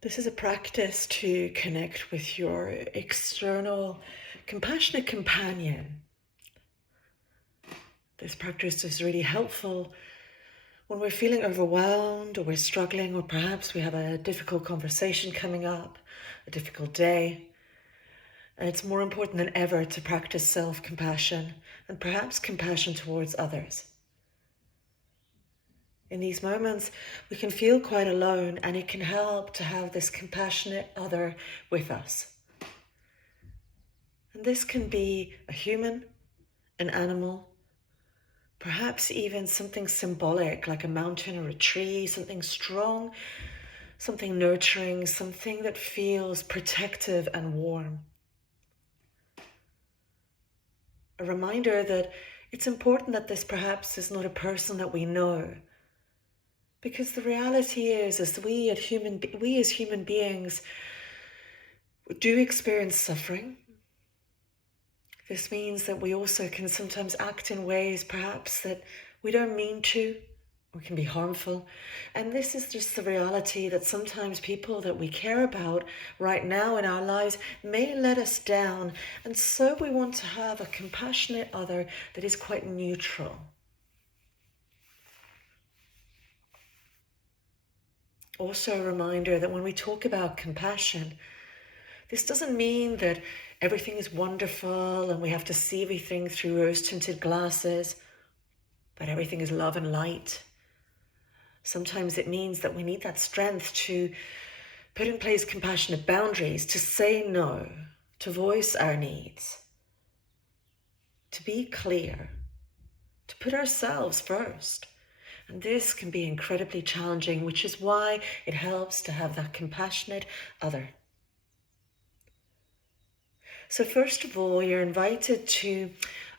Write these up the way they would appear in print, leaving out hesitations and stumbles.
This is a practice to connect with your external, compassionate companion. This practice is really helpful when we're feeling overwhelmed or we're struggling, or perhaps we have a difficult conversation coming up, a difficult day. And it's more important than ever to practice self-compassion and perhaps compassion towards others. In these moments, we can feel quite alone, and it can help to have this compassionate other with us. And this can be a human, an animal, perhaps even something symbolic like a mountain or a tree, something strong, something nurturing, something that feels protective and warm. A reminder that it's important that this perhaps is not a person that we know. Because the reality is we as human beings do experience suffering. This means that we also can sometimes act in ways perhaps that we don't mean to, or can be harmful. And this is just the reality that sometimes people that we care about right now in our lives may let us down. And so we want to have a compassionate other that is quite neutral. Also a reminder that when we talk about compassion, this doesn't mean that everything is wonderful and we have to see everything through rose-tinted glasses, that everything is love and light. Sometimes it means that we need that strength to put in place compassionate boundaries, to say no, to voice our needs, to be clear, to put ourselves first. And this can be incredibly challenging, which is why it helps to have that compassionate other. So first of all, you're invited to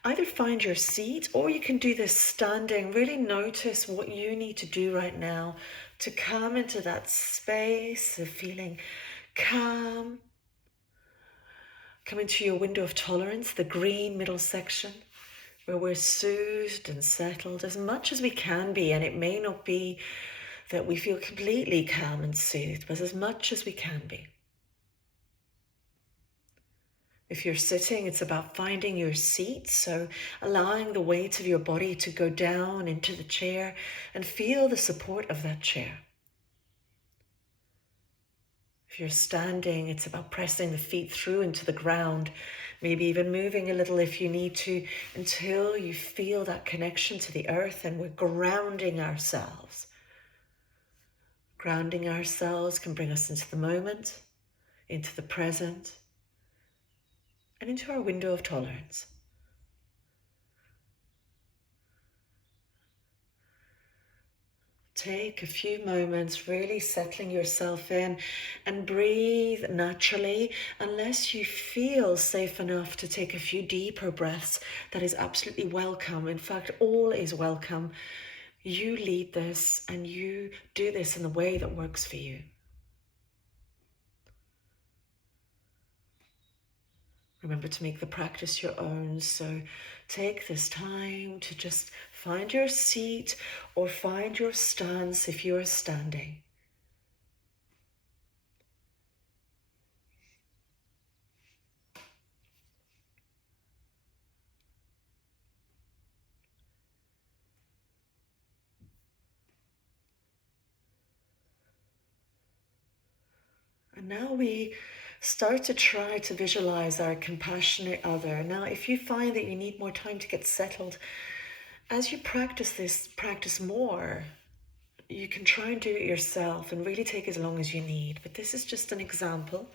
either find your seat, or you can do this standing. Really notice what you need to do right now to come into that space of feeling calm. Come into your window of tolerance, the green middle section, where we're soothed and settled as much as we can be. And it may not be that we feel completely calm and soothed, but as much as we can be. If you're sitting, it's about finding your seat, so allowing the weight of your body to go down into the chair and feel the support of that chair. If you're standing, it's about pressing the feet through into the ground, maybe even moving a little if you need to, until you feel that connection to the earth, and we're grounding ourselves. Grounding ourselves can bring us into the moment, into the present, and into our window of tolerance. Take a few moments really settling yourself in, and breathe naturally. Unless you feel safe enough to take a few deeper breaths, that is absolutely welcome. In fact, all is welcome. You lead this, and you do this in the way that works for you. Remember to make the practice your own, so take this time to just find your seat or find your stance if you are standing. And now we start to try to visualize our compassionate other. Now, if you find that you need more time to get settled, as you practice more, you can try and do it yourself and really take as long as you need. But this is just an example,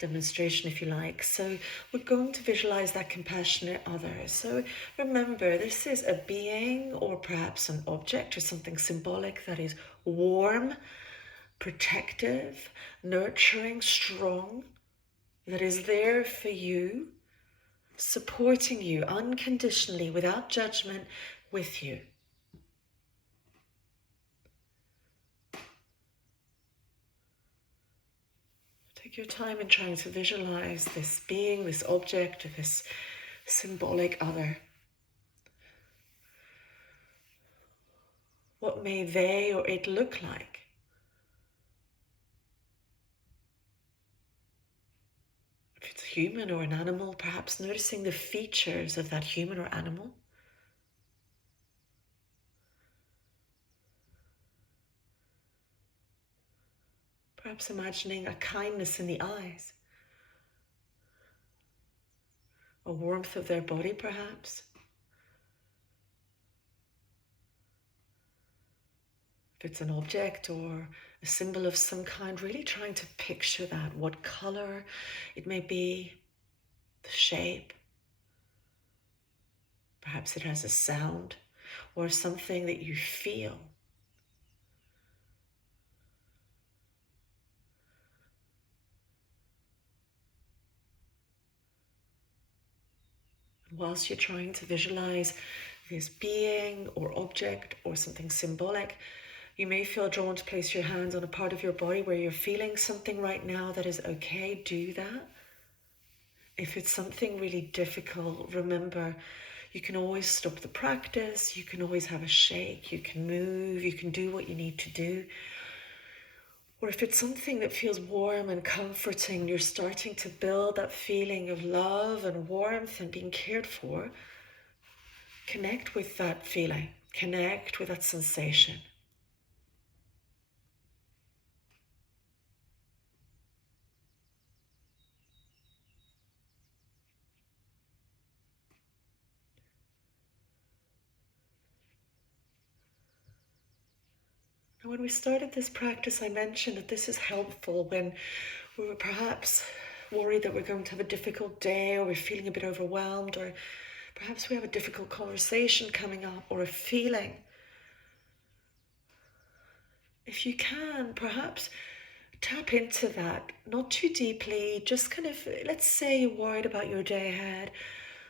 demonstration if you like. So we're going to visualize that compassionate other. So remember, this is a being or perhaps an object or something symbolic that is warm, protective, nurturing, strong, that is there for you, supporting you unconditionally, without judgment, with you. Take your time in trying to visualize this being, this object, or this symbolic other. What may they or it look like? it's a human or an animal, perhaps noticing the features of that human or animal. Perhaps imagining a kindness in the eyes, a warmth of their body perhaps. If it's an object or a symbol of some kind, really trying to picture that, what color it may be, the shape. Perhaps it has a sound or something that you feel. Whilst you're trying to visualize this being or object or something symbolic, you may feel drawn to place your hands on a part of your body where you're feeling something right now that is okay. Do that. If it's something really difficult, remember, you can always stop the practice. You can always have a shake. You can move. You can do what you need to do. Or if it's something that feels warm and comforting, you're starting to build that feeling of love and warmth and being cared for, connect with that feeling. Connect with that sensation. When we started this practice, I mentioned that this is helpful when we were perhaps worried that we're going to have a difficult day, or we're feeling a bit overwhelmed, or perhaps we have a difficult conversation coming up, or a feeling. If you can, perhaps tap into that, not too deeply, just kind of, let's say you're worried about your day ahead.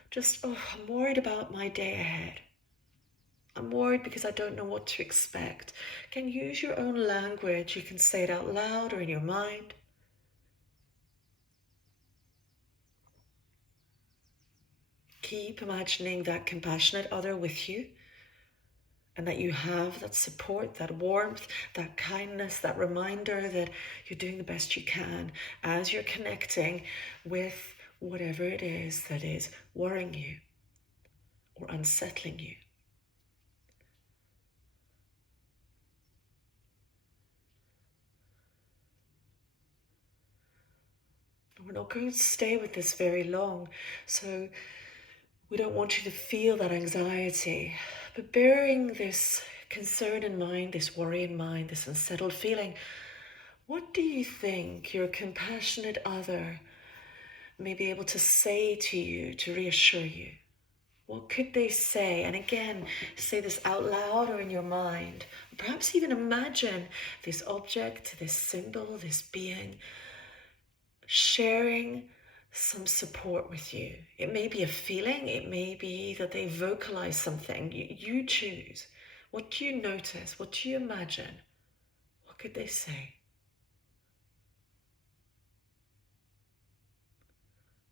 Just, I'm worried about my day ahead. I'm worried because I don't know what to expect. You can use your own language. You can say it out loud or in your mind. Keep imagining that compassionate other with you, and that you have that support, that warmth, that kindness, that reminder that you're doing the best you can as you're connecting with whatever it is that is worrying you or unsettling you. We're not going to stay with this very long, so we don't want you to feel that anxiety, but bearing this concern in mind, this worry in mind, this unsettled feeling, what do you think your compassionate other may be able to say to you to reassure you? What could they say? And again, say this out loud or in your mind. Perhaps even imagine this object, this symbol, this being sharing some support with you. It may be a feeling, it may be that they vocalize something. You choose. What do you notice? What do you imagine? What could they say?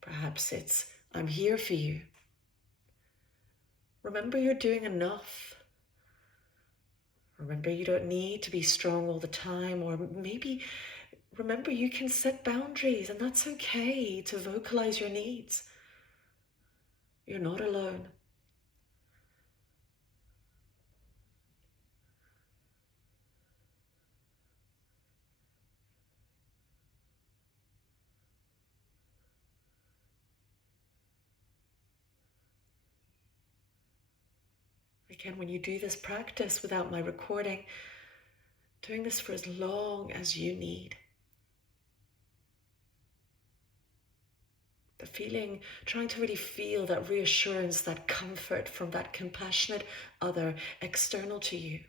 Perhaps it's, I'm here for you. Remember, you're doing enough. Remember, you don't need to be strong all the time, or maybe remember, you can set boundaries, and that's okay to vocalize your needs. You're not alone. Again, when you do this practice without my recording, doing this for as long as you need. The feeling, trying to really feel that reassurance, that comfort from that compassionate other external to you.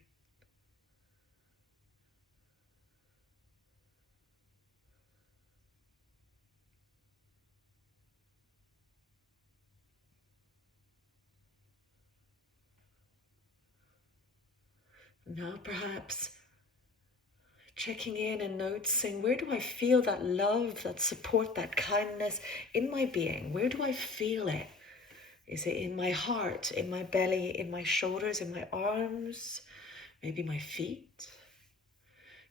Now perhaps checking in and noticing, where do I feel that love, that support, that kindness in my being? Where do I feel it? Is it in my heart, in my belly, in my shoulders, in my arms, maybe my feet?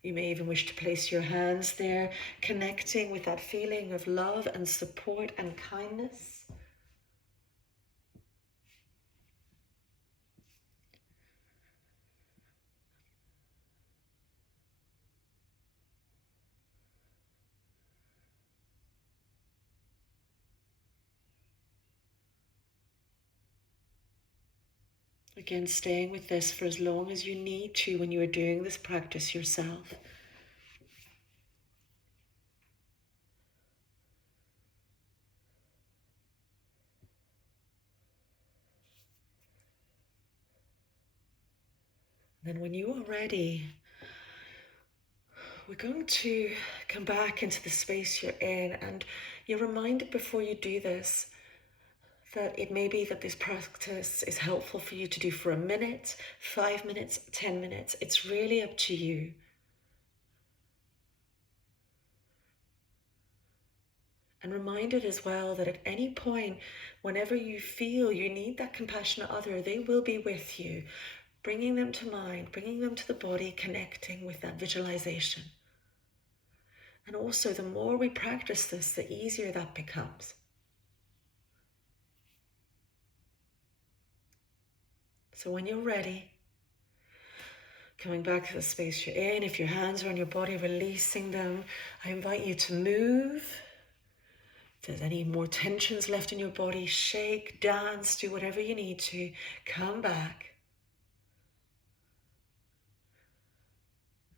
You may even wish to place your hands there, connecting with that feeling of love and support and kindness. Again, staying with this for as long as you need to when you are doing this practice yourself. Then when you are ready, we're going to come back into the space you're in, and you're reminded before you do this that it may be that this practice is helpful for you to do for a minute, 5 minutes, 10 minutes. It's really up to you. And reminded as well that at any point, whenever you feel you need that compassionate other, they will be with you, bringing them to mind, bringing them to the body, connecting with that visualization. And also, the more we practice this, the easier that becomes. So when you're ready, coming back to the space you're in, if your hands are on your body, releasing them, I invite you to move. If there's any more tensions left in your body, shake, dance, do whatever you need to. Come back.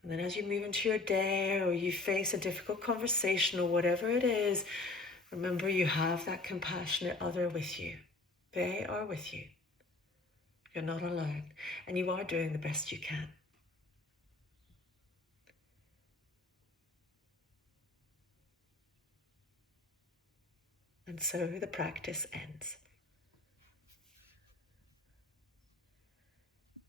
And then as you move into your day, or you face a difficult conversation or whatever it is, remember you have that compassionate other with you. They are with you. You're not alone. And you are doing the best you can. And so the practice ends.